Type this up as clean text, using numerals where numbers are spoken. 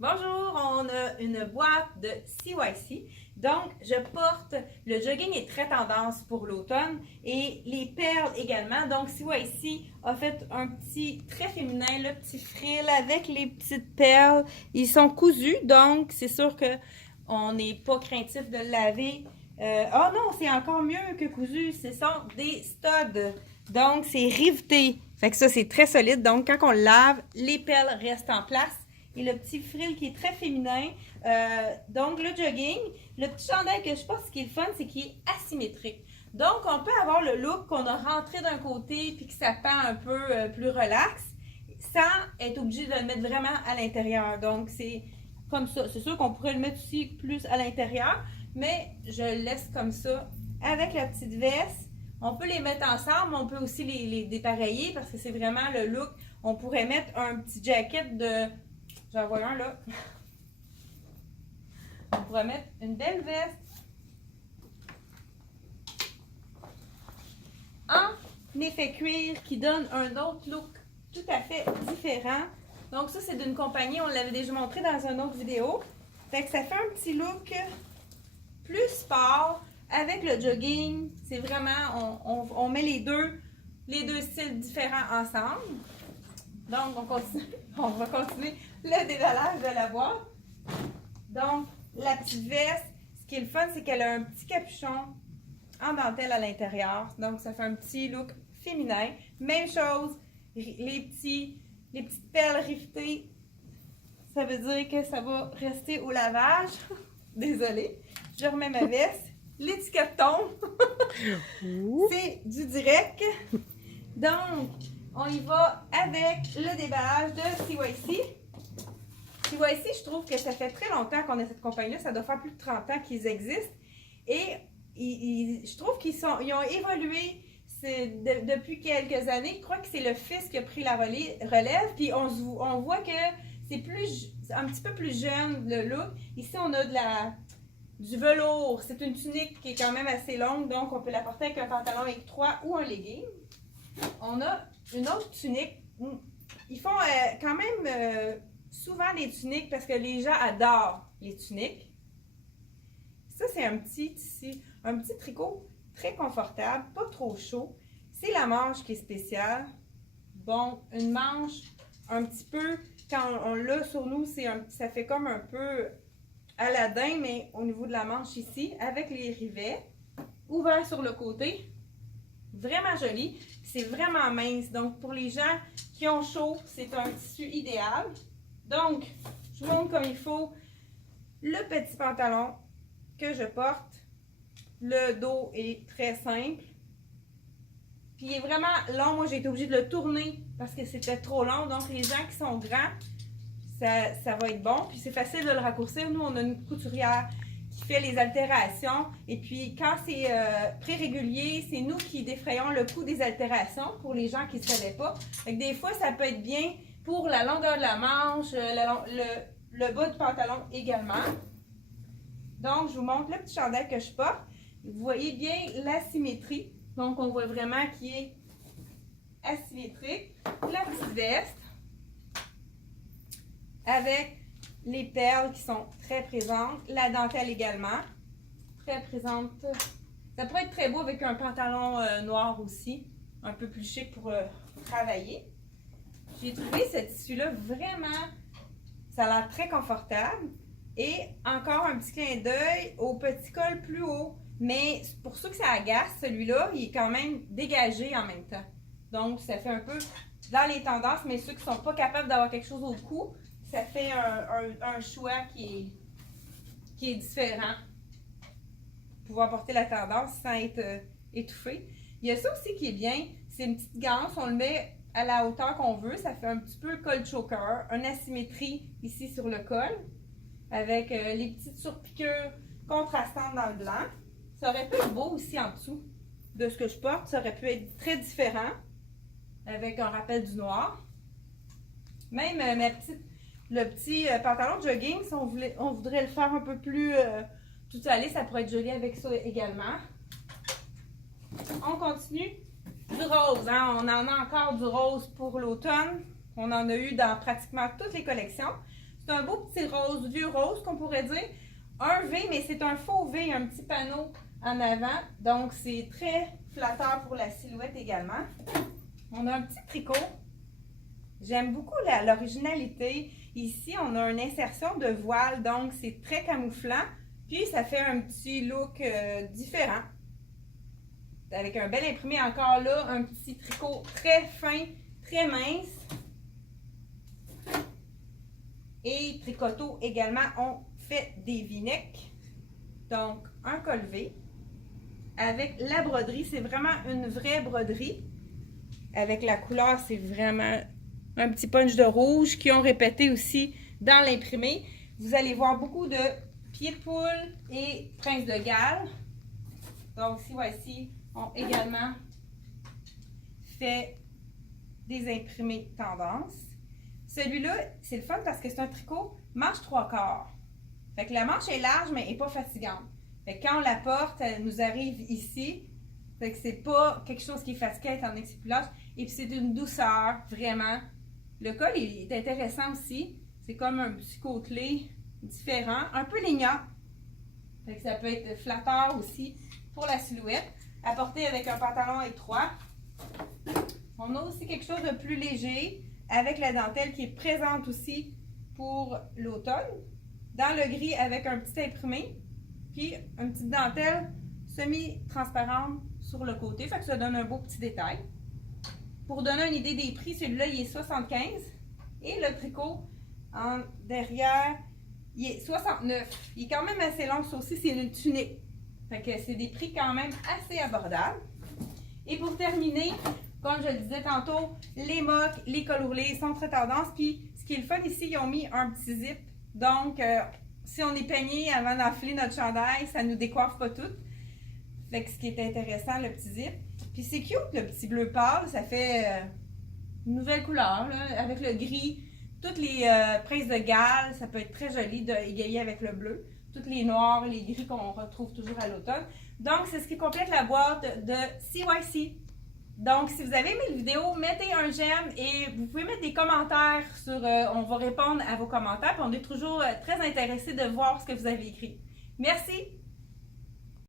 Bonjour, on a une boîte de CYC. Donc, je porte, le jogging est très tendance pour l'automne et les perles également. Donc, CYC a fait un petit, très féminin, le petit frill avec les petites perles. Ils sont cousus, donc c'est sûr que on n'est pas craintif de le laver. Oh non, c'est encore mieux que cousu, ce sont des studs. Donc, c'est riveté. Fait que ça, c'est très solide. Donc, quand on le lave, les perles restent en place. Et le petit frill qui est très féminin. Donc, le jogging. Le petit chandail que je pense qui est le fun, c'est qu'il est asymétrique. Donc, on peut avoir le look qu'on a rentré d'un côté puis que ça pend un peu plus relax sans être obligé de le mettre vraiment à l'intérieur. Donc, c'est comme ça. C'est sûr qu'on pourrait le mettre aussi plus à l'intérieur, mais je le laisse comme ça avec la petite veste. On peut les mettre ensemble, on peut aussi les dépareiller parce que c'est vraiment le look. On pourrait mettre un petit jacket de... J'en vois un là. On pourrait mettre une belle veste en effet cuir qui donne un autre look tout à fait différent. Donc ça, c'est d'une compagnie, on l'avait déjà montré dans une autre vidéo. Fait que ça fait un petit look plus sport avec le jogging. C'est vraiment, on met les deux styles différents ensemble. Donc, on va continuer le déballage de la boîte. Donc, la petite veste, ce qui est le fun, c'est qu'elle a un petit capuchon en dentelle à l'intérieur. Donc, ça fait un petit look féminin. Même chose, les petites perles rivetées, ça veut dire que ça va rester au lavage. Désolée, je remets ma veste. L'étiquette tombe. C'est du direct. Donc, on y va avec le déballage de CYC. CYC, je trouve que ça fait très longtemps qu'on a cette compagnie-là. Ça doit faire plus de 30 ans qu'ils existent. Et je trouve qu'ils ont évolué depuis quelques années. Je crois que c'est le fils qui a pris la relève. Puis on voit que c'est un petit peu plus jeune, le look. Ici, on a du velours. C'est une tunique qui est quand même assez longue. Donc, on peut la porter avec un pantalon étroit ou un legging. On a une autre tunique. Ils font quand même souvent des tuniques parce que les gens adorent les tuniques. Ça, c'est un petit tricot très confortable, pas trop chaud. C'est la manche qui est spéciale. Bon, une manche un petit peu, quand on l'a sur nous, ça fait comme un peu Aladdin, mais au niveau de la manche ici, avec les rivets, ouvert sur le côté. Vraiment joli. C'est vraiment mince. Donc, pour les gens qui ont chaud, c'est un tissu idéal. Donc, je vous montre comme il faut le petit pantalon que je porte. Le dos est très simple. Puis, il est vraiment long. Moi, j'ai été obligée de le tourner parce que c'était trop long. Donc, les gens qui sont grands, ça va être bon. Puis, c'est facile de le raccourcir. Nous, on a une couturière qui fait les altérations. Et puis, quand c'est pré-régulier, c'est nous qui défrayons le coût des altérations pour les gens qui ne savaient pas. Fait que des fois, ça peut être bien pour la longueur de la manche, le bas du pantalon également. Donc, je vous montre le petit chandail que je porte. Vous voyez bien la symétrie. Donc, on voit vraiment qu'il est asymétrique. La petite veste avec les perles qui sont très présentes. La dentelle également, très présente. Ça pourrait être très beau avec un pantalon noir aussi, un peu plus chic pour travailler. J'ai trouvé ce tissu-là vraiment, ça a l'air très confortable. Et encore un petit clin d'œil au petit col plus haut. Mais pour ceux que ça agace, celui-là, il est quand même dégagé en même temps. Donc, ça fait un peu dans les tendances, mais ceux qui ne sont pas capables d'avoir quelque chose au cou, ça fait un choix qui est différent. Pouvoir porter la tendance sans être étouffé. Il y a ça aussi qui est bien, c'est une petite ganse, on le met à la hauteur qu'on veut, ça fait un petit peu col choker, une asymétrie ici sur le col, avec les petites surpiqûres contrastantes dans le blanc. Ça aurait pu être beau aussi en dessous de ce que je porte, ça aurait pu être très différent, avec un rappel du noir. Même le petit pantalon de jogging, si on voudrait le faire un peu plus tout allé, ça pourrait être joli avec ça également. On continue. Du rose, hein? On en a encore du rose pour l'automne. On en a eu dans pratiquement toutes les collections. C'est un beau petit rose, vieux rose qu'on pourrait dire. Un V, mais c'est un faux V, un petit panneau en avant. Donc, c'est très flatteur pour la silhouette également. On a un petit tricot. J'aime beaucoup l'originalité. Ici, on a une insertion de voile, donc c'est très camouflant. Puis, ça fait un petit look différent. Avec un bel imprimé encore là, un petit tricot très fin, très mince. Et Tricoto également ont fait des v-necks. Donc, un col V. Avec la broderie, c'est vraiment une vraie broderie. Avec la couleur, c'est vraiment un petit punch de rouge qui ont répété aussi dans l'imprimé. Vous allez voir beaucoup de pieds de poule et prince de Galles. Donc, voici ont également fait des imprimés tendance. Celui-là, c'est le fun parce que c'est un tricot manche 3/4. Fait que la manche est large, mais elle n'est pas fatigante. Fait que quand on la porte, elle nous arrive ici. Fait que c'est pas quelque chose qui est fatigant étant donné que c'est plus large. Et puis c'est d'une douceur, vraiment. Le col est intéressant aussi. C'est comme un petit côtelé différent, un peu lignant. Fait que ça peut être flatteur aussi pour la silhouette. À porter avec un pantalon étroit. On a aussi quelque chose de plus léger avec la dentelle qui est présente aussi pour l'automne. Dans le gris avec un petit imprimé. Puis une petite dentelle semi-transparente sur le côté. Fait que ça donne un beau petit détail. Pour donner une idée des prix, celui-là, il est 75. Et le tricot en derrière, il est 69. Il est quand même assez long. Ça aussi, c'est une tunique. Fait que c'est des prix quand même assez abordables. Et pour terminer, comme je le disais tantôt, les mocs, les cols roulés sont très tendance. Puis ce qui est le fun ici, ils ont mis un petit zip. Donc, si on est peigné avant d'enfiler notre chandail, ça ne nous décoiffe pas tout. Fait que ce qui est intéressant, le petit zip. Puis c'est cute, le petit bleu pâle. Ça fait une nouvelle couleur, là, avec le gris. Toutes les princes de Galles, ça peut être très joli d'égayer avec le bleu. Toutes les noirs, les gris qu'on retrouve toujours à l'automne. Donc, c'est ce qui complète la boîte de CYC. Donc, si vous avez aimé la vidéo, mettez un j'aime et vous pouvez mettre des commentaires sur... on va répondre à vos commentaires. Puis on est toujours très intéressés de voir ce que vous avez écrit. Merci!